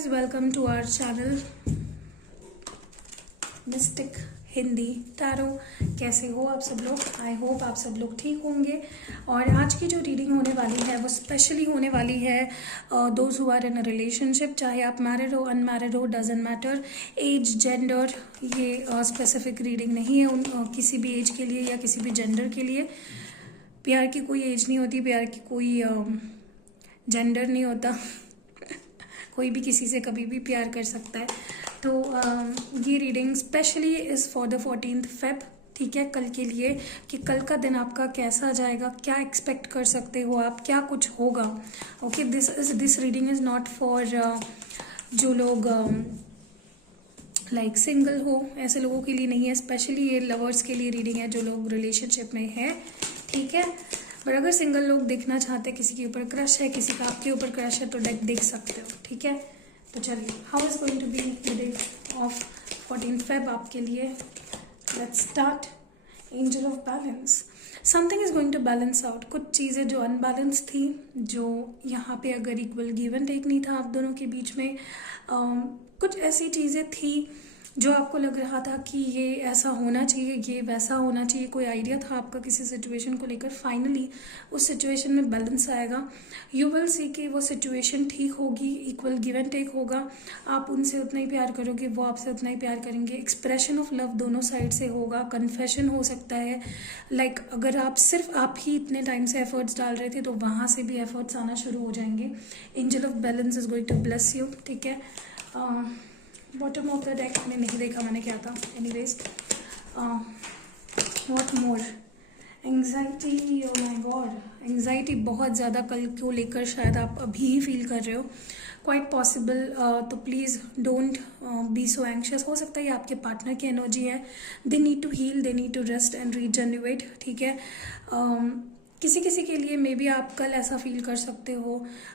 guys, welcome to our channel mistake Hindi tarot. कैसे हो आप सब लोग? आई होप आप सब लोग ठीक होंगे। और आज की जो रीडिंग होने वाली है वो स्पेशली होने वाली है those who are in a relationship, चाहे आप मैरिड हो अनमैरिड हो, डजेंट मैटर, एज जेंडर, ये स्पेसिफिक रीडिंग नहीं है किसी भी एज के लिए या किसी भी जेंडर के लिए। प्यार की कोई एज नहीं होती, प्यार की कोई जेंडर नहीं होता कोई भी किसी से कभी भी प्यार कर सकता है। तो ये reading specially is for the 14th Feb, ठीक है, कल के लिए, कि कल का दिन आपका कैसा जाएगा, क्या एक्सपेक्ट कर सकते हो आप, क्या कुछ होगा। Okay, this reading is not for जो लोग लाइक सिंगल हो, ऐसे लोगों के लिए नहीं है। स्पेशली ये लवर्स के लिए रीडिंग है जो लोग रिलेशनशिप में है, ठीक है। पर अगर सिंगल लोग देखना चाहते हैं, किसी के ऊपर क्रश है, किसी का आपके ऊपर क्रश है, तो डेक देख सकते हो, ठीक है। तो चलिए, how is going to be the day of 14th Feb आपके लिए। Let's start. Angel of balance, something is going to balance out. कुछ चीज़ें जो अनबैलेंस थी, जो यहाँ पे अगर इक्वल गिव एंड टेक नहीं था आप दोनों के बीच में, कुछ ऐसी चीज़ें थी जो आपको लग रहा था कि ये ऐसा होना चाहिए, ये वैसा होना चाहिए, कोई आइडिया था आपका किसी सिचुएशन को लेकर। फाइनली उस सिचुएशन में बैलेंस आएगा। यू विल सी कि वो सिचुएशन ठीक होगी, इक्वल गिव एंड टेक होगा। आप उनसे उतना ही प्यार करोगे, वो आपसे उतना ही प्यार करेंगे। एक्सप्रेशन ऑफ लव दोनों साइड से होगा। कन्फेशन हो सकता है, लाइक अगर आप ही इतने टाइम से एफर्ट्स डाल रहे थे तो वहाँ से भी एफर्ट्स आना शुरू हो जाएंगे। Angel of balance is going to bless you, ठीक है। बॉटम ऑफ द डेक मैंने नहीं देखा, मैंने क्या था। Anyways, what more, anxiety, oh my God, anxiety बहुत ज़्यादा कल को लेकर शायद आप अभी ही फील कर रहे हो, क्वाइट पॉसिबल। तो please don't be so anxious. हो सकता है ये आपके पार्टनर की एनर्जी है। They need to heal, they need to rest and regenerate, ठीक है। किसी किसी के लिए मे बी आप कल ऐसा फील कर सकते हो,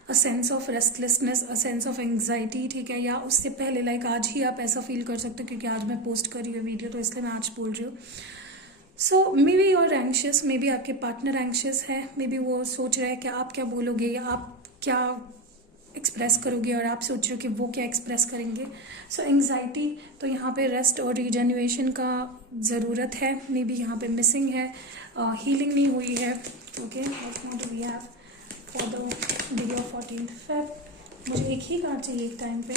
a sense of restlessness, a sense of anxiety, ठीक है। या उससे पहले लाइक आज ही आप ऐसा फील कर सकते हो, क्योंकि आज मैं पोस्ट कर रही हूँ वीडियो, तो इसलिए मैं आज बोल रही हूँ। So maybe you are anxious, maybe आपके पार्टनर एंक्शियस है, मे बी वो सोच रहा है कि आप क्या बोलोगे या आप क्या एक्सप्रेस करोगे, और आप सोच रहे हो कि वो क्या एक्सप्रेस करेंगे। सो एंग्जाइटी, तो यहाँ पे रेस्ट और रीजन्युएशन का ज़रूरत है, मे बी यहाँ पे मिसिंग है, हीलिंग नहीं हुई है। Okay, what more do we have for the day of 14th Feb। मुझे एक ही कार्ड चाहिए एक टाइम पे।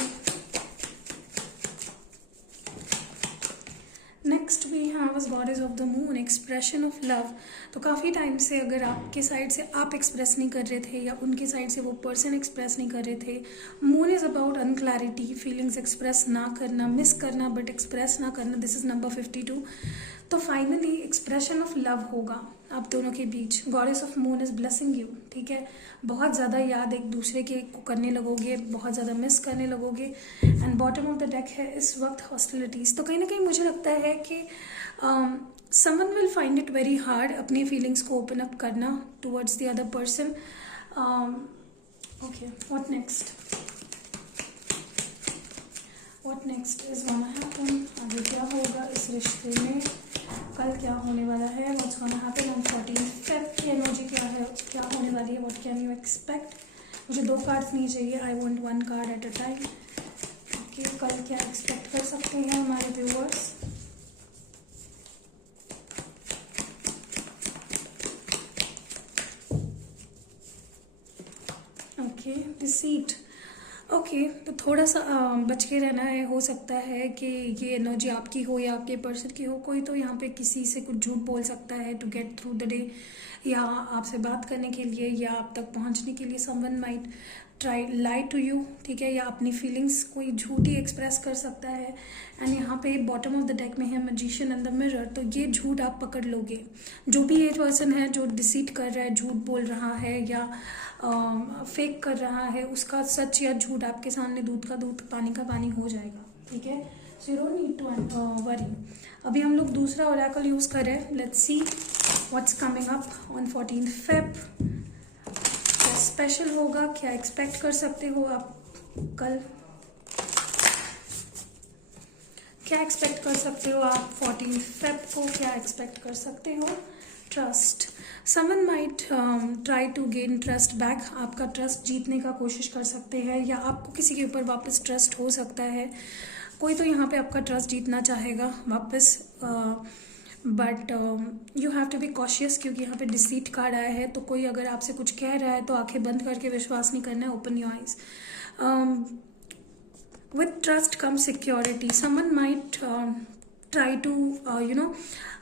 Next we have us goddess of the moon, expression of love. तो काफ़ी टाइम से अगर आपके साइड से आप एक्सप्रेस नहीं कर रहे थे या उनके साइड से वो पर्सन एक्सप्रेस नहीं कर रहे थे, moon is about unclarity, feelings express ना करना, मिस करना बट एक्सप्रेस ना करना। This is number 52। तो फाइनली एक्सप्रेशन ऑफ लव होगा आप दोनों के बीच। Goddess of moon is blessing you, ठीक है। बहुत ज़्यादा याद एक दूसरे के को करने लगोगे, बहुत ज़्यादा मिस करने लगोगे। And bottom of the deck है इस वक्त हॉस्टिलिटीज़। तो कहीं ना कहीं मुझे लगता है कि someone will find it very hard अपनी फीलिंग्स को ओपन अप करना towards the other person. Okay, what next, what next is gonna happen. आगे क्या होगा इस रिश्ते में, कल क्या होने वाला है, what's gonna happen on 14th Feb की एनर्जी क्या है, क्या होने वाली है, व्हाट कैन यू एक्सपेक्ट। मुझे 2 कार्ड्स नहीं चाहिए, I want 1 card at a time. Okay, कल क्या एक्सपेक्ट कर सकते हैं हमारे व्यूअर्स। Okay, deceit. ओके, तो थोड़ा सा बच के रहना है। हो सकता है कि ये एनर्जी आपकी हो या आपके पर्सन की हो। कोई तो यहाँ पे किसी से कुछ झूठ बोल सकता है to get through the day, या आपसे बात करने के लिए या आप तक पहुँचने के लिए। Someone might try lie to you, ठीक है, या अपनी फीलिंग्स कोई झूठी एक्सप्रेस कर सकता है। एंड यहाँ पे बॉटम ऑफ द डेक में है मैजिशियन एंड द मिरर। तो ये झूठ आप पकड़ लोगे। जो भी ये पर्सन है जो डिसीट कर रहा है, झूठ बोल रहा है या फेक कर रहा है, उसका सच या झूठ आपके सामने दूध का दूध पानी का पानी हो जाएगा, ठीक है। So you don't need to worry. अभी हम लोग दूसरा ओरेकल यूज़ कर रहे हैं। Let's see what's coming up on 14th Feb। क्या स्पेशल होगा, क्या एक्सपेक्ट कर सकते हो आप कल, क्या एक्सपेक्ट कर सकते हो आप 14th Feb को, क्या एक्सपेक्ट कर सकते हो। Trust, someone might try to gain trust back, आपका ट्रस्ट जीतने का कोशिश कर सकते हैं, या आपको किसी के ऊपर वापस ट्रस्ट हो सकता है। कोई तो यहाँ पे आपका ट्रस्ट जीतना चाहेगा वापस, but you have to be cautious, क्योंकि यहाँ पे डिसीट कार्ड आया है। तो कोई अगर आपसे कुछ कह रहा है तो आंखें बंद करके विश्वास नहीं करना है, open your eyes. With trust come security, someone might try to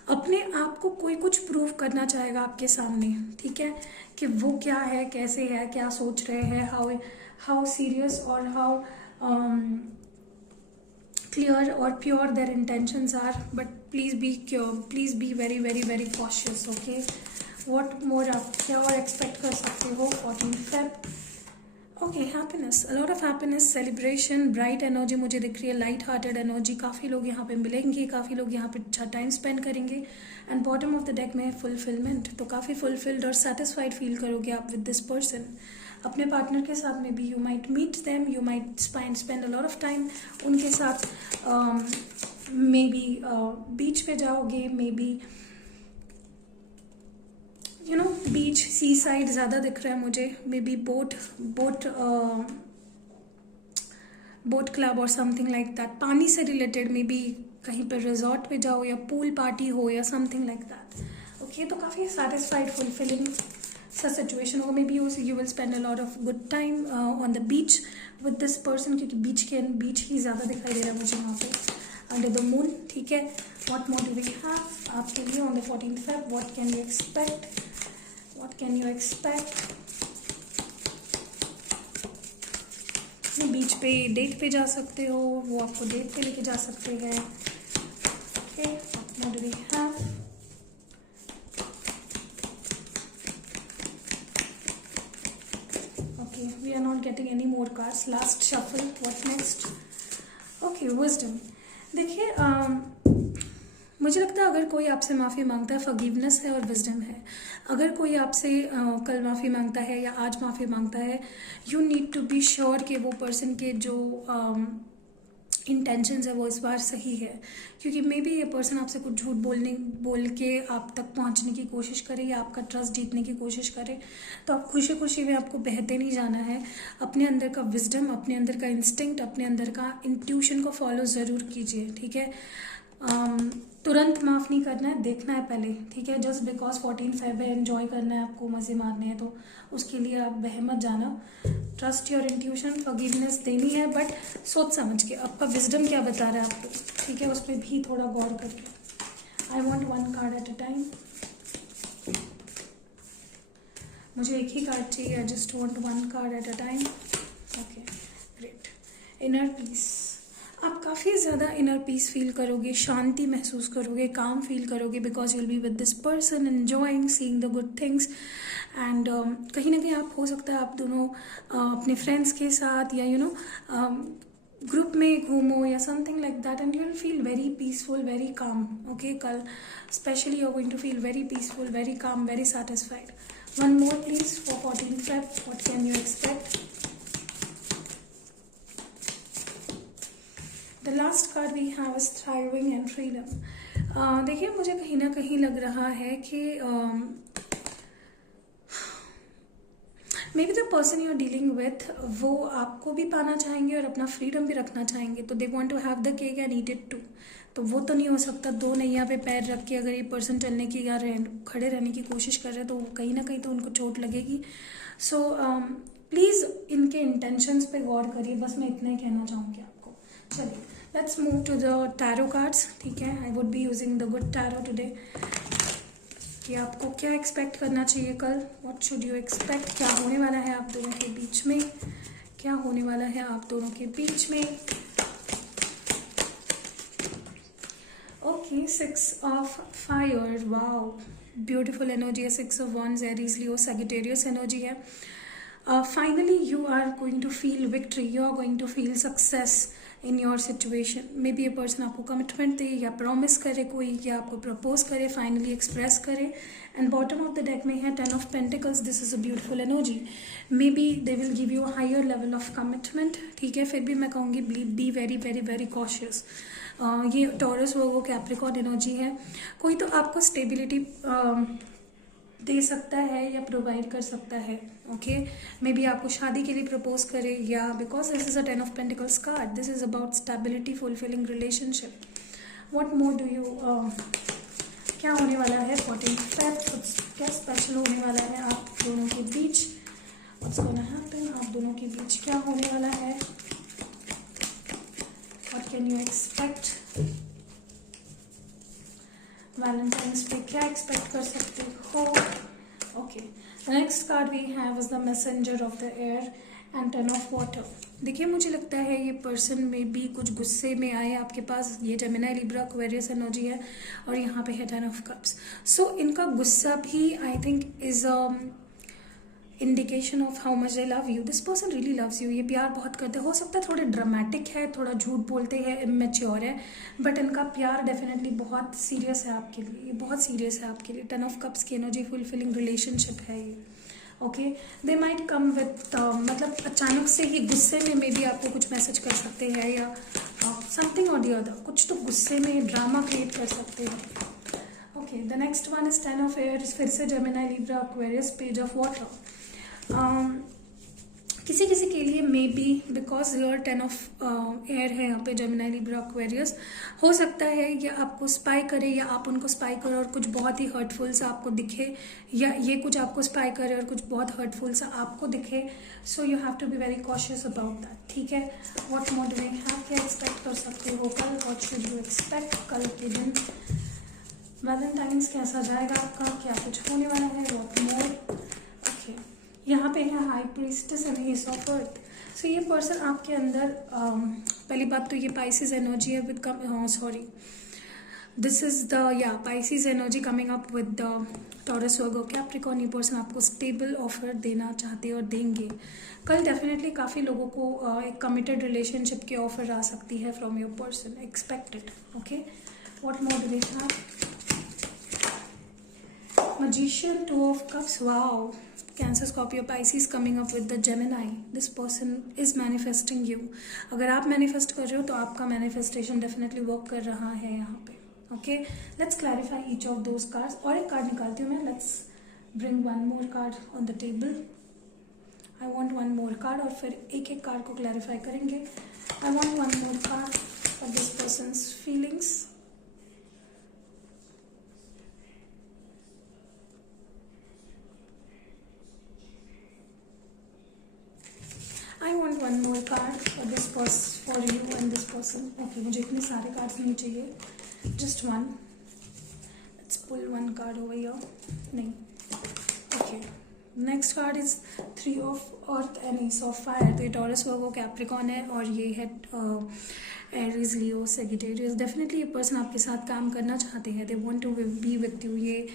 अपने आप को कोई कुछ प्रूव करना चाहेगा आपके सामने, ठीक है, कि वो क्या है, कैसे है, क्या सोच रहे हैं, हाउ सीरियस और how clear or pure their intentions are, but please be very very very cautious, okay? What more आप क्या और expect कर सकते हो 14 Feb? Okay, happiness, a lot of happiness, celebration, bright energy मुझे दिख रही है, लाइट हार्टेड एनर्जी, काफ़ी लोग यहाँ पे मिलेंगे, काफ़ी लोग यहाँ पे अच्छा टाइम स्पेंड करेंगे। And bottom of the deck में है फुलफिलमेंट, तो काफ़ी फुलफिल्ड और सेटिस्फाइड फील करोगे आप विद दिस पर्सन। अपने पार्टनर के साथ में भी you might meet them, you might spend a lot of time उनके साथ, मे बी बीच पे जाओगे, may be beach, C side ज़्यादा दिख रहा है मुझे, मे बी बोट क्लब और समथिंग लाइक दैट, पानी से रिलेटेड, मे बी कहीं पर रिजॉर्ट पे जाओ या पूल पार्टी हो या समथिंग लाइक दैट, ओके? तो काफ़ी सेटिस्फाइड फुलफिलिंग सा सिचुएशन होगा। May be you will spend a lot of good time on the beach with this person, क्योंकि बीच ही ज़्यादा दिखाई दे रहा है मुझे वहाँ पे, अंडर द मून, ठीक है? What more do we have आपके लिए on the 14 Feb? What can you expect? What can you expect? Beach पे डेट पे जा सकते हो, वो आपको डेट पे लेके जा सकते हैं, okay? What do we have? Okay, we are not getting any more cards. Last shuffle. What next? Okay, wisdom. देखिए, मुझे लगता है अगर कोई आपसे माफ़ी मांगता है, फॉरगिवनेस है और विजडम है। अगर कोई आपसे कल माफ़ी मांगता है या आज माफ़ी मांगता है, you need to be sure कि वो पर्सन के जो इंटेंशंस है वो इस बार सही है, क्योंकि मे बी ये पर्सन आपसे कुछ झूठ बोल के आप तक पहुंचने की कोशिश करे या आपका ट्रस्ट जीतने की कोशिश करे। तो आप खुशी खुशी में आपको बहते नहीं जाना है, अपने अंदर का विजडम, अपने अंदर का इंस्टिंक्ट, अपने अंदर का इंट्यूशन को फॉलो ज़रूर कीजिए, ठीक है? तुरंत माफ़ नहीं करना है, देखना है पहले, ठीक है? जस्ट बिकॉज 14 Feb है, एंजॉय करना है आपको, मज़े मारने हैं, तो उसके लिए आप बह मत जाना। ट्रस्ट योर इंट्यूशन, फॉरगिवनेस देनी है, बट सोच समझ के। आपका विजडम क्या बता रहा है आपको, ठीक है? उस पर भी थोड़ा गौर करके। I want one card at a time, मुझे एक ही कार्ड चाहिए, I just want one card at a time, okay? Great. Inner peace, आप काफ़ी ज़्यादा इनर पीस फील करोगे, शांति महसूस करोगे, काम फील करोगे, because you will be with this person, enjoying, seeing the good things. And कहीं ना कहीं आप, हो सकता है आप दोनों अपने फ्रेंड्स के साथ या ग्रुप में घूमो या something like that, and you will feel very peaceful, very calm, okay? कल specially you are going to feel very peaceful, very calm, very satisfied. One more please for 14 Feb, what can you expect? The last card we have is thriving and freedom. देखिए, मुझे कहीं ना कहीं लग रहा है कि maybe the person you are dealing with, वो आपको भी पाना चाहेंगे और अपना फ्रीडम भी रखना चाहेंगे, तो they want to have the cake and eat it too. तो वो तो नहीं हो सकता, दो नैया पे पैर रख के अगर ये पर्सन चलने की या खड़े रहने की कोशिश कर रहे हैं, तो कहीं ना कहीं तो उनको चोट लगेगी। सो प्लीज़ इनके इंटेंशंस पे गौर करिए, बस मैं इतना ही कहना चाहूँगी आपको। चलिए, let's move to the tarot cards, ठीक है? I would be using the good tarot today, कि आपको क्या एक्सपेक्ट करना चाहिए कल, व्हाट शुड यू एक्सपेक्ट, क्या होने वाला है आप दोनों के बीच में, क्या होने वाला है आप दोनों के बीच में। Okay, 6 of fire, wow, beautiful energy है। 6 of wands, Aries, Leo, Sagittarius energy है। Finally you are going to feel victory, you are going to feel success in your situation. Maybe ये पर्सन आपको commitment दे या promise करे कोई, या आपको प्रपोज करे, फाइनली एक्सप्रेस करे। And bottom of the deck में है 10 of pentacles, this is a beautiful energy. May be they will give you a higher level of commitment, ठीक है? फिर भी मैं कहूँगी be very very very cautious. ये टॉरस, वो कैप्रिकॉर्न एनर्जी है। कोई तो आपको स्टेबिलिटी दे सकता है या प्रोवाइड कर सकता है। ओके, मे बी आपको शादी के लिए प्रपोज करे, या because this is a 10 of pentacles card, this is about stability, fulfilling relationship. What more do you, क्या होने वाला है 14 फेब, क्या स्पेशल होने वाला है आप दोनों के बीच, व्हाट्स गोना हैपन, आप दोनों के बीच क्या होने वाला है, what can you expect, Valentine's पे क्या एक्सपेक्ट कर सकते हो। Okay, the next card we have is the messenger of the air and 10 of water. देखिए, मुझे लगता है ये पर्सन में भी कुछ गुस्से में आए आपके पास, ये जेमिनी, लिब्रा, एक्वेरियस एनर्जी है, और यहाँ पे है 10 ऑफ कप्स। सो इनका गुस्सा भी I think is indication of how much they love you, this person really loves you, ये प्यार बहुत करते, हो सकता है थोड़े ड्रामेटिक है, थोड़ा झूठ बोलते हैं, इमेच्योर है, बट इनका प्यार डेफिनेटली बहुत सीरियस है आपके लिए, ये बहुत सीरियस है आपके लिए। 10 ऑफ कप्स की एनर्जी, फुलफिलिंग रिलेशनशिप है ये। Okay, they might come with मतलब अचानक से ही गुस्से में मे बी आपको कुछ मैसेज कर सकते हैं, या समथिंग और दी अदर, कुछ तो गुस्से में ड्रामा क्रिएट कर सकते हैं। Okay, the next one is 10 of air, फिर से Gemini, Libra, Aquarius, page of water. किसी किसी के लिए may be because your 10 of air है यहाँ पे, जेमिनी, लिब्रा, एक्वेरियस, हो सकता है ये आपको स्पाई करे या आप उनको स्पाई करो और कुछ बहुत ही हर्टफुल सा आपको दिखे, या ये कुछ आपको स्पाई करे और कुछ बहुत हर्टफुल सा आपको दिखे। So you have to be very cautious about that, ठीक है। What more do we have, क्या एक्सपेक्ट कर सकते हो कल, व्हाट शुड यू एक्सपेक्ट कल के दिन, वैलेंटाइंस कैसा जाएगा आपका, क्या कुछ होने वाला है, व्हाट मोर। यहाँ पे है high priestess and ace of earth. So ये पर्सन आपके अंदर पहली बात तो ये पाइसिस एनर्जी है with sorry this is the Pisces energy coming up with the Taurus, Virgo, Capricorn. ये पर्सन आपको स्टेबल ऑफर देना चाहते हैं और देंगे कल। डेफिनेटली काफ़ी लोगों को एक कमिटेड रिलेशनशिप की ऑफर आ सकती है from your person, expected. Okay, what more do we have, magician, 2 of cups, wow, Cancer, Scorpio, Pisces coming up with the Gemini. This person is manifesting you. अगर आप मैनिफेस्ट कर रहे हो तो आपका मैनिफेस्टेशन डेफिनेटली वर्क कर रहा है यहाँ पे। Okay, let's clarify each of those cards. और एक कार्ड निकालती हूँ मैं, let's bring one more card on the table. I want one more card, और फिर एक एक कार्ड को क्लैरिफाई करेंगे। I want one more card for this persons feelings. I want one more card for this person, for you and this person. Okay, मुझे इतने सारे cards नहीं चाहिए, just one. Let's pull one card over here. नहीं, okay. Next card is 3 of Earth and Ace of Fire. तो ये taurus, Virgo, Capricorn है, और ये है एरीज, लियो, सेजिटेरियस। डेफिनेटली ये पर्सन आपके साथ काम करना चाहते हैं, they want to be with you. ये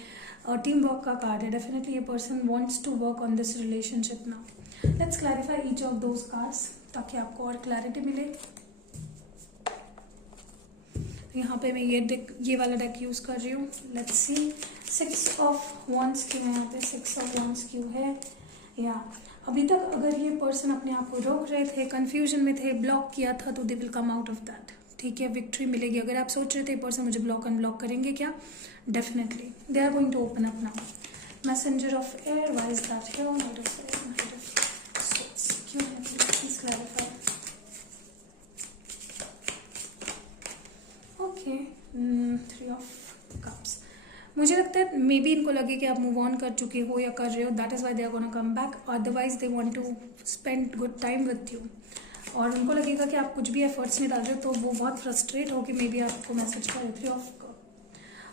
टीम वर्क का कार्ड है। डेफिनेटली ये person wants to work on this relationship now. Let's clarify each of those cards ताकि आपको और क्लैरिटी मिले। यहाँ पे मैं ये वाला डेक यूज कर रही हूँ। लेट्स सी, 6 ऑफ वॉन्ड्स क्यों है यहाँ पे, 6 ऑफ वॉन्ड्स क्यों है। या अभी तक अगर ये पर्सन अपने आप को रोक रहे थे, कंफ्यूजन में थे, ब्लॉक किया था, तो they will come out of that, ठीक है। विक्ट्री मिलेगी। अगर आप सोच रहे थे पर्सन मुझे ब्लॉक अनब्लॉक करेंगे क्या, definitely they are going to open up now. Messenger of air, why is that here, not of क्यों है, please clarify. Okay, 3 of cups. मुझे लगता है मे बी इनको लगे कि आप मूव ऑन कर चुके हो या कर रहे हो, that is why they are gonna come back, otherwise they want to spend good time with you. और उनको लगेगा कि आप कुछ भी एफर्ट्स नहीं डाल रहे हो, तो वो बहुत फ्रस्ट्रेट हो कि मे बी आपको मैसेज करे। 3 of cup,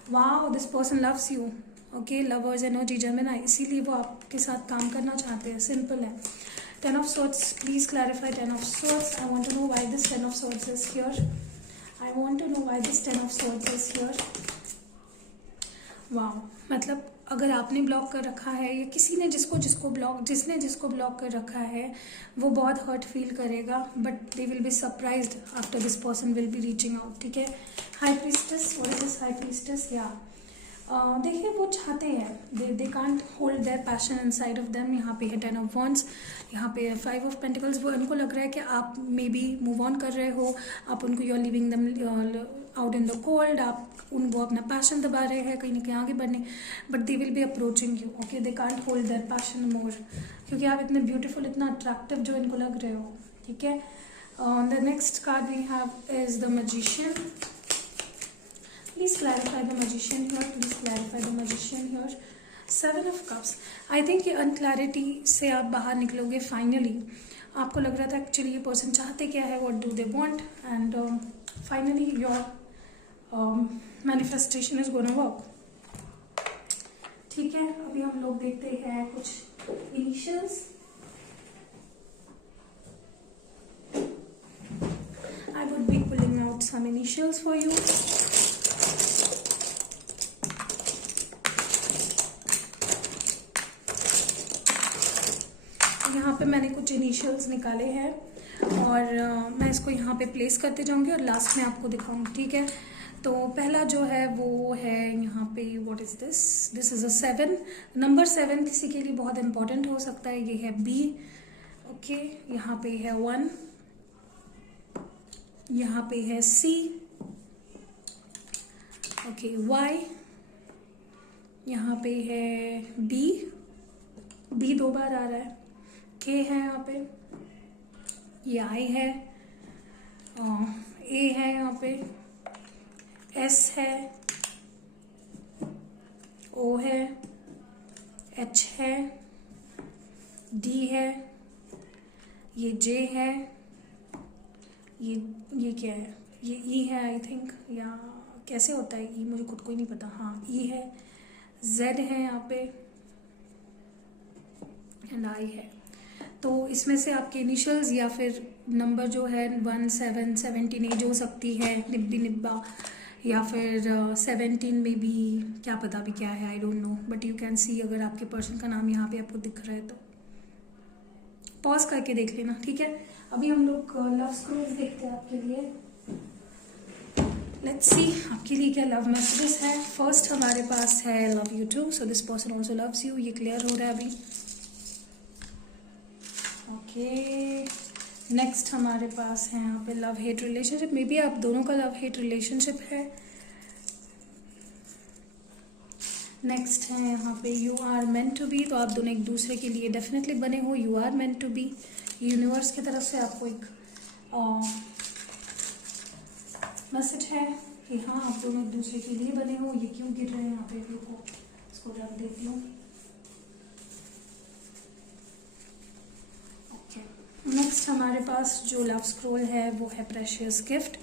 wow, this person loves you. Okay, lovers energy, Gemini, इसीलिए वो आपके साथ काम करना चाहते हैं, सिंपल है। 10 of swords, please clarify 10 of swords. I want to know why this 10 of swords is here. I want to know why this 10 of swords is here. Wow, मतलब अगर आपने ब्लॉक कर रखा है या किसी ने जिसने जिसको ब्लॉक कर रखा है, वो बहुत हर्ट फील करेगा, but they will be surprised after this person will be reaching out, ठीक है। High priestess, what is this high priestess, या देखिए वो चाहते हैं, दे can't hold their passion inside of them. यहाँ पे है 10 ऑफ वॉन्ड्स, यहाँ पे है 5 ऑफ पेंटिकल्स। वो उनको लग रहा है कि आप मे बी मूव ऑन कर रहे हो, आप उनको, you are leaving them, out in the cold, आप उनको अपना पैशन दबा रहे हैं कहीं ना कहीं आगे बढ़ने, but they will be approaching you, okay, they can't hold their passion more, क्योंकि आप इतने ब्यूटीफुल, इतना अट्रैक्टिव जो इनको लग रहे हो, ठीक है। The next card we have is the magician. Please clarify the magician here, please clarify the magician here. 7 of cups, I think ये अनक्लैरिटी से आप बाहर निकलोगे फाइनली। आपको लग रहा था एक्चुअली ये पर्सन चाहते क्या है, what do they want, and finally your manifestation is gonna work, ठीक है। अभी हम लोग देखते हैं कुछ initials. I would be pulling out some initials for you. यहाँ पे मैंने कुछ इनिशियल्स निकाले हैं और मैं इसको यहाँ पे प्लेस करते जाऊंगी और लास्ट में आपको दिखाऊंगी, ठीक है। तो पहला जो है वो है यहाँ पे, what is this, this is a 7। Number 7 किसी के लिए बहुत इंपॉर्टेंट हो सकता है, ये है B, ओके। यहाँ पे है 1, यहाँ पे है C, ओके, Y, यहाँ पे है B 2 बार आ रहा है, K है यहाँ पे, ये I है, A है यहाँ पे, S है, O है, H है, D है, ये J है, ये क्या है, ये E है आई थिंक, या कैसे होता है E, मुझे खुद को ही नहीं पता, हाँ E है, Z है यहाँ पे, एंड I है। तो इसमें से आपके इनिशियल्स या फिर नंबर जो है 1, 7, 17 एज हो सकती है, निब्बा, या फिर 17 में भी, क्या पता भी क्या है, I don't know, but you can see अगर आपके पर्सन का नाम यहाँ पे आपको दिख रहा है तो पॉज करके देख लेना, ठीक है। अभी हम लोग लव स्क्रोल्स देखते हैं आपके लिए। लेट्स सी आपके लिए क्या लव मैसेजेस है। फर्स्ट हमारे पास है love you too, so this person also loves you, ये क्लियर हो रहा है अभी, ओके। नेक्स्ट हमारे पास है यहाँ पे love hate relationship, maybe आप दोनों का लव हेट रिलेशनशिप है। नेक्स्ट है यहाँ पे you are meant to be, तो आप दोनों एक दूसरे के लिए डेफिनेटली बने हो, you are meant to be. Universe की तरफ से आपको एक मैसेज है कि हाँ आप दोनों एक दूसरे के लिए बने हो। ये क्यों गिर रहे हैं यहाँ पे, रुको इसको रख देती हूँ, ओके। नेक्स्ट हमारे पास जो लव स्क्रोल है वो है प्रेशियस गिफ्ट।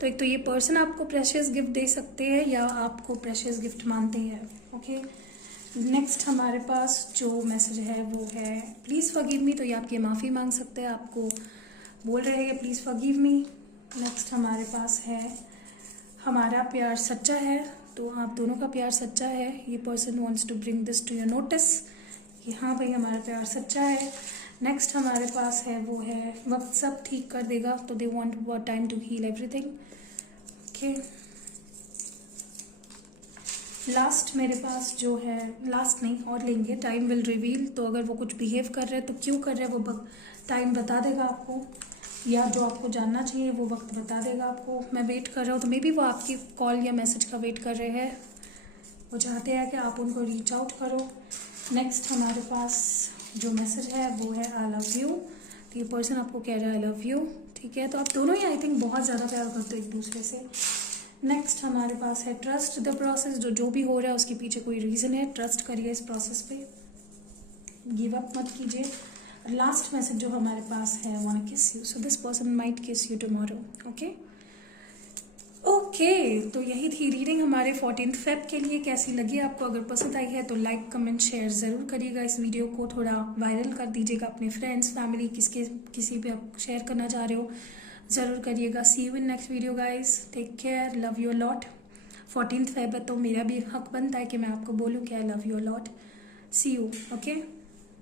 तो एक तो ये पर्सन आपको प्रेशियस गिफ्ट दे सकते हैं या आपको प्रेशियस गिफ्ट मानते हैं, ओके। नेक्स्ट हमारे पास जो मैसेज है वो है प्लीज़ फॉरगिव मी, तो ये आपकी माफ़ी मांग सकते हैं, आपको बोल रहे हैं प्लीज़ फॉरगिव मी। नेक्स्ट हमारे पास है हमारा प्यार सच्चा है, तो आप दोनों का प्यार सच्चा है, ये person wants to bring this to your notice कि हाँ भाई हमारा प्यार सच्चा है। नेक्स्ट हमारे पास है वो है वक्त सब ठीक कर देगा, तो they want time to heal everything, okay. Last मेरे पास जो है, लास्ट नहीं और लेंगे, टाइम विल रिवील, तो अगर वो कुछ बिहेव कर रहे हैं तो क्यों कर रहे हैं वो टाइम बता देगा आपको, या जो आपको जानना चाहिए वो वक्त बता देगा आपको। मैं वेट कर रहा हूँ, तो मे बी वो आपकी कॉल या मैसेज का वेट कर रहे हैं, वो चाहते हैं कि आप उनको रीच आउट करो। नेक्स्ट हमारे पास जो मैसेज है वो है आई लव यू, तो ये पर्सन आपको कह रहा है आई लव यू, ठीक है। तो आप दोनों ही आई थिंक बहुत ज़्यादा प्यार करते हो एक दूसरे से। नेक्स्ट हमारे पास है ट्रस्ट द प्रोसेस, जो भी हो रहा है उसके पीछे कोई रीज़न है, ट्रस्ट करिए इस प्रोसेस पे, गिव अप मत कीजिए। लास्ट मैसेज जो हमारे पास है वांट किस you, so this person might किस यू टुमारो, ओके। तो यही थी रीडिंग हमारे 14 फेब के लिए। कैसी लगी आपको? अगर पसंद आई है तो लाइक कमेंट शेयर ज़रूर करिएगा, इस वीडियो को थोड़ा वायरल कर दीजिएगा अपने फ्रेंड्स फैमिली किसी पे आप शेयर करना चाह रहे हो ज़रूर करिएगा। See you in next video guys, take care, love you lot. 14 Feb है तो मेरा भी हक बनता है कि मैं आपको बोलूँ कि I love you lot. See you, okay.